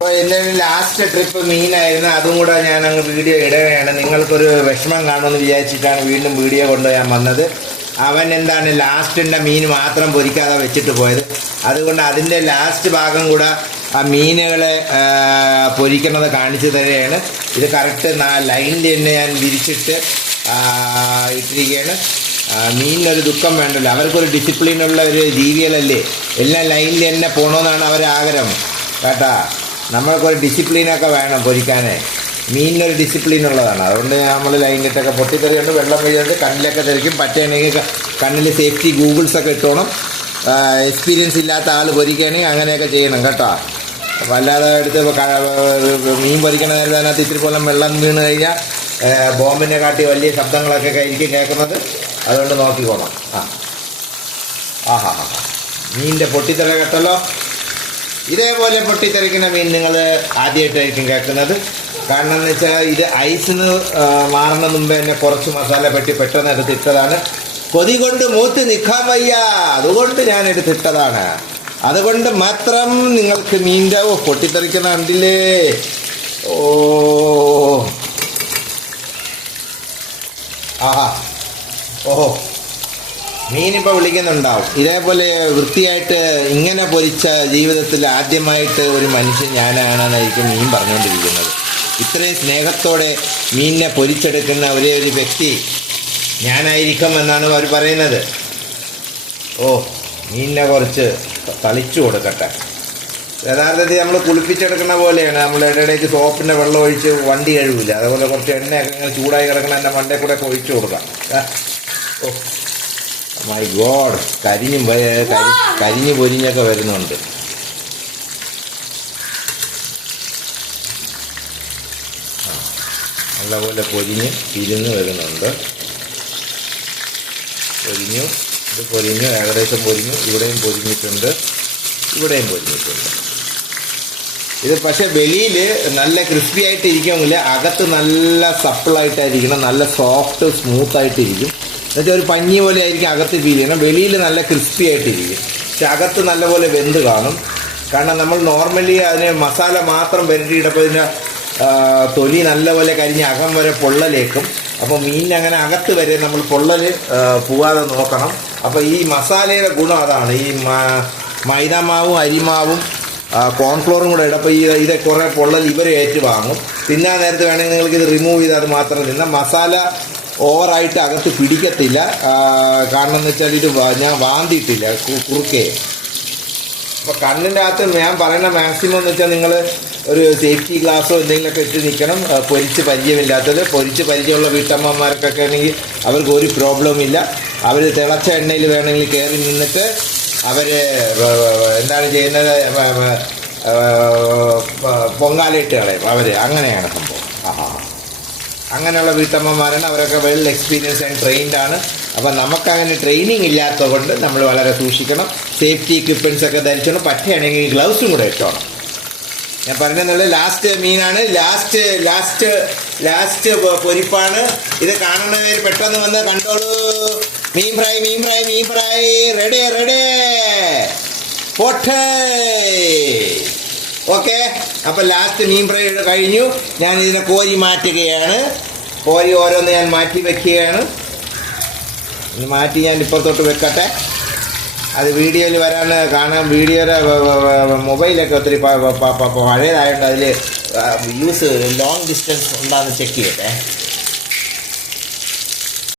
അപ്പോൾ എൻ്റെ last trip മീനായിരുന്നു. അതും കൂടെ ഞാൻ അങ്ങ് വീഡിയോ ഇടുകയാണ്. നിങ്ങൾക്കൊരു വിഷമം കാണുമെന്ന് വിചാരിച്ചിട്ടാണ് വീണ്ടും വീഡിയോ കൊണ്ട് ഞാൻ വന്നത്. അവൻ എന്താണ് ലാസ്റ്റിൻ്റെ മീൻ മാത്രം പൊരിക്കാതെ വെച്ചിട്ട് പോയത്. അതുകൊണ്ട് അതിൻ്റെ ലാസ്റ്റ് ഭാഗം കൂടെ ആ മീനുകളെ പൊരിക്കുന്നത് കാണിച്ചു തരികയാണ്. ഇത് കറക്റ്റ് ലൈനിൽ തന്നെ ഞാൻ വിരിച്ചിട്ട് ഇട്ടിരിക്കുകയാണ്. മീനിനൊരു ദുഃഖം വേണ്ടല്ലോ, അവർക്കൊരു ഡിസിപ്ലിനുള്ള ഒരു ജീവികളല്ലേ, എല്ലാം ലൈനിൽ തന്നെ പോകണമെന്നാണ് അവരുടെ ആഗ്രഹം കേട്ടാ. നമ്മൾക്കൊരു ഡിസിപ്ലിനൊക്കെ വേണം പൊരിക്കാനേ. മീനിനൊരു ഡിസിപ്ലിൻ ഉള്ളതാണ്. അതുകൊണ്ട് നമ്മൾ ലൈനിലിട്ടൊക്കെ പൊട്ടിത്തെറിയുണ്ട്, വെള്ളം വീഴുന്നുണ്ട്, കണ്ണിലൊക്കെ തെറിക്കും. പറ്റുകയാണെങ്കിൽ കണ്ണിൽ സേഫ്റ്റി ഗൂഗിൾസൊക്കെ ഇട്ടോണം. എക്സ്പീരിയൻസ് ഇല്ലാത്ത ആൾ പൊരിക്കുകയാണെങ്കിൽ അങ്ങനെയൊക്കെ ചെയ്യണം കേട്ടോ. അപ്പോൾ അല്ലാതെ എടുത്ത് മീൻ പൊരിക്കണ നേരത്തെ അതിനകത്ത് ഇത്തിരി പോലും വെള്ളം വീണ് കഴിഞ്ഞാൽ ബോംബിനെ കാട്ടി വലിയ ശബ്ദങ്ങളൊക്കെ ആയിരിക്കും കേൾക്കുന്നത്. അതുകൊണ്ട് നോക്കിക്കോണം. ആഹാ മീനിൻ്റെ പൊട്ടിത്തെറി കേട്ടല്ലോ. ഇതേപോലെ പൊട്ടിത്തെറിക്കുന്ന മീൻ നിങ്ങൾ ആദ്യമായിട്ടായിരിക്കും കേൾക്കുന്നത്. കാരണം എന്ന് വെച്ചാൽ ഇത് ഐസിന് മാറുന്ന മുമ്പ് തന്നെ കുറച്ച് മസാല പെട്ടെന്ന് എടുത്തിട്ടതാണ്. കൊതി കൊണ്ട് മൂത്ത് നിൽക്കാൻ വയ്യ, അതുകൊണ്ട് ഞാൻ എടുത്തിട്ടതാണ്. അതുകൊണ്ട് മാത്രം നിങ്ങൾക്ക് മീൻ്റെ പൊട്ടിത്തെറിക്കുന്ന കണ്ടില്ലേ. ഓഹോ മീനിപ്പോൾ വിളിക്കുന്നുണ്ടാവും. ഇതേപോലെ വൃത്തിയായിട്ട് ഇങ്ങനെ പൊരിച്ച ജീവിതത്തിൽ ആദ്യമായിട്ട് ഒരു മനുഷ്യൻ ഞാനാണെന്നായിരിക്കും മീൻ പറഞ്ഞുകൊണ്ടിരിക്കുന്നത്. ഇത്രയും സ്നേഹത്തോടെ മീനിനെ പൊരിച്ചെടുക്കുന്ന ഒരേ ഒരു വ്യക്തി ഞാനായിരിക്കും എന്നാണ് അവർ പറയുന്നത്. മീനിനെ കുറച്ച് തളിച്ചു കൊടുക്കട്ടെ. യഥാർത്ഥത്തിൽ നമ്മൾ കുളിപ്പിച്ചെടുക്കുന്ന പോലെയാണ്. നമ്മൾ ഇടയിലേക്ക് സോപ്പിൻ്റെ വെള്ളം ഒഴിച്ച് വണ്ടി കഴുകില്ല, അതുപോലെ കുറച്ച് എണ്ണയൊക്കെ ഇങ്ങനെ ചൂടായി കിടക്കണ എൻ്റെ മണ്ടേ കൂടെ ഒക്കെ ഒഴിച്ചു കൊടുക്കാം. മൈ ഗോഡ്, കരിഞ്ഞ് പൊരിഞ്ഞൊക്കെ വരുന്നുണ്ട്. നല്ലപോലെ പൊരിഞ്ഞ് തിരിഞ്ഞ് വരുന്നുണ്ട്. ഇത് പൊരിഞ്ഞു, ഏകദേശം പൊരിഞ്ഞു. ഇവിടെയും പൊരിഞ്ഞിട്ടുണ്ട്, ഇവിടെയും പൊരിഞ്ഞിട്ടുണ്ട്. ഇത് പക്ഷേ വെളിയിൽ നല്ല ക്രിസ്പി ആയിട്ട് ഇരിക്കുമെങ്കിൽ അകത്ത് നല്ല സപ്പിളായിട്ടായിരിക്കണം, നല്ല സോഫ്റ്റ് സ്മൂത്തായിട്ടിരിക്കും. എന്നുവെച്ചാൽ ഒരു പഞ്ഞി പോലെ ആയിരിക്കും അകത്ത് ഫീൽ ചെയ്യണം. വെളിയിൽ നല്ല ക്രിസ്പി ആയിട്ടിരിക്കും, പക്ഷെ അകത്ത് നല്ലപോലെ വെന്ത് കാണും. കാരണം നമ്മൾ നോർമലി അതിന് മസാല മാത്രം പുരട്ടിയിട്ടപ്പോൾ ഇതിൻ്റെ തൊലി നല്ലപോലെ കരിഞ്ഞ് അകം വരെ പൊള്ളലേക്കും. അപ്പോൾ മീനിന് അങ്ങനെ അകത്ത് വരെ നമ്മൾ പൊള്ളൽ പോവാതെ നോക്കണം. അപ്പോൾ ഈ മസാലയുടെ ഗുണം അതാണ്. ഈ മൈദാമാവും അരിമാവും കോൺഫ്ലോറും കൂടെ ഇടപ്പോൾ ഇത് കുറേ പൊള്ളൽ ഇവരെ ഏറ്റുവാങ്ങും. തിന്നാൻ നേരത്തെ വേണമെങ്കിൽ നിങ്ങൾക്ക് ഇത് റിമൂവ് ചെയ്താൽ അത് മാത്രം തിന്നാം. മസാല ഓവറായിട്ട് അകത്ത് പിടിക്കത്തില്ല. കാരണം എന്ന് വെച്ചാൽ ഇത് ഞാൻ വാന്തിയിട്ടില്ല കുറുക്കേ. അപ്പോൾ കണ്ണിൻ്റെ അകത്ത് ഞാൻ പറയുന്ന മാക്സിമം എന്ന് വെച്ചാൽ നിങ്ങൾ ഒരു സേഫ്റ്റി ഗ്ലാസ്സോ എന്തെങ്കിലുമൊക്കെ ഇട്ട് നിൽക്കണം. പൊരിച്ച് പരിചയമില്ലാത്തത്. പൊരിച്ച് പരിചയമുള്ള വീട്ടമ്മമാർക്കൊക്കെ ആണെങ്കിൽ അവർക്ക് ഒരു പ്രോബ്ലം ഇല്ല. അവർ തിളച്ച എണ്ണയിൽ വേണമെങ്കിൽ കയറി നിന്നിട്ട് അവർ എന്താണ് ചെയ്യുന്നത്, പൊങ്കാലയിട്ട് കളയും അവർ. അങ്ങനെയാണ് സംഭവം. അങ്ങനെയുള്ള വീട്ടമ്മമാരാണ്. അവരൊക്കെ വെൽ എക്സ്പീരിയൻസ് ആൻഡ് ട്രെയിൻഡ് ആണ്. അപ്പം നമുക്കങ്ങനെ ട്രെയിനിങ് ഇല്ലാത്തത് കൊണ്ട് നമ്മൾ വളരെ സൂക്ഷിക്കണം. സേഫ്റ്റി എക്യുപ്മെൻറ്റ്സ് ഒക്കെ ധരിച്ചോണം. പറ്റുകയാണെങ്കിൽ ഗ്ലൗസും കൂടെ ഇട്ടോണം. ഞാൻ പറഞ്ഞെന്നുള്ളത് ലാസ്റ്റ് മീനാണ്, ലാസ്റ്റ് പൊരിപ്പാണ്. ഇത് കാണുന്നവർ പെട്ടെന്ന് വന്ന് കണ്ടോളൂ. മീൻ ഫ്രൈ റെഡി പോട്ടെ. ഓക്കെ, അപ്പം ലാസ്റ്റ് മീൻ ഫ്രൈ കഴിഞ്ഞു. ഞാൻ ഇതിനെ കോരി മാറ്റുകയാണ്. കോരി ഓരോന്ന് ഞാൻ മാറ്റി വെക്കുകയാണ്. മാറ്റി ഞാൻ ഇപ്പുറത്തോട്ട് വെക്കട്ടെ. അത് വീഡിയോയിൽ കാണാൻ വീഡിയോയുടെ മൊബൈലൊക്കെ ഒത്തിരി പഴയതായതുകൊണ്ട് അതിൽ യൂസ് ലോങ് ഡിസ്റ്റൻസ് ഉണ്ടാകുന്ന ചെക്ക് ചെയ്യട്ടെ.